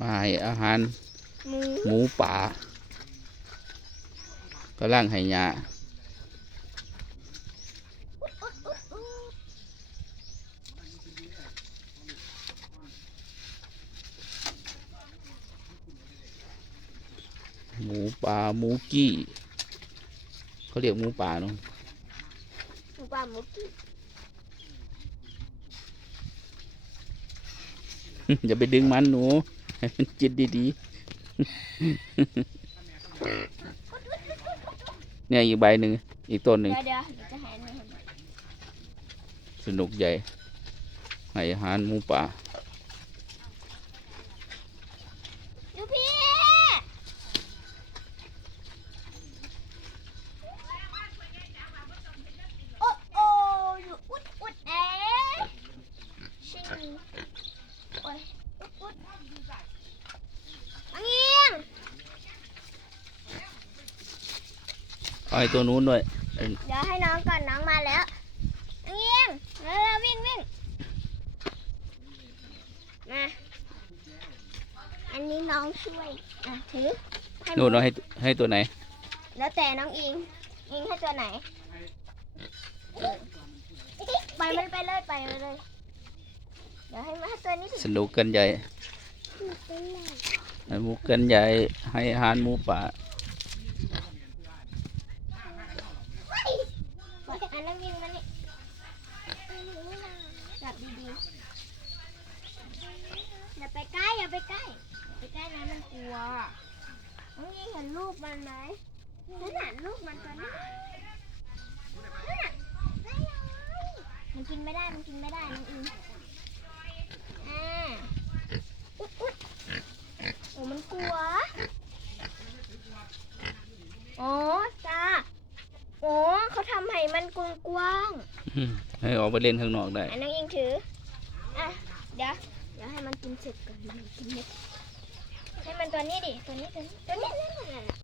มาให้อาหาร หมูหมูป่าก็ล่างให้ยาหมูป่าหมูกี้เขาเรียกหมูป่าเนาะหมูป่าหมูกี้อย่าไปดึงมันหนู ให้มันจิตดีๆ เนี่ยอีกใบหนึ่งอีกต้นหนึ่งเดี๋ยวเดี๋ยวเดี๋ยวจะหาหนึ่งสนุกใหญ่ให้อาหารหมูป่า ดูพี่โอ้โอ้อยู่อุดอุดเอ๊ะชิงโอ้ยอุดอุดอังเงียง เอาไอ้ตัวนู้นด้วยเดี๋ยวให้น้องก่อนน้องมาแล้วอังเงียงเร็วๆวิ่งวิ่งมาอันนี้น้องช่วยอะถือให้หมูนู่นเอาให้ให้ตัวไหน แล้วแต่น้องอิงอิงให้ตัวไหนไปมันไปเลยไปมันเลยเดี๋ยวให้มาให้ตัวนี้สนุกกันใหญ่ให้หมูกันใหญ่ให้อาหารหมูป่า อั นนั้นยิงมันนี่จับดีๆอย่าไปใกล้อย่าไปใกล้อย่าไปใกล้นะมันกลัวน้องยิงเห็นรูปมันไหมนั่นน่ะรูปมันตัวนี้นั่นน่ะมันกินไม่ได้มันกินไม่ได้น้องอิงอ่าอุ๊ดอุ๊ดโอ้มันกลัวอ๋อจ้าโอ้ เขาทำให้มันกว้างๆอืมให้ออกไปเล่นข้างนอกได้อันน้องอิงถือ อะ เดี๋ยว เดี๋ยวให้มันกินเสร็จก่อนมันกินเม็ดให้มันตัวนี้ดิ ตัวนี้ตัวนี้ตัวนี้นั่นน่ะ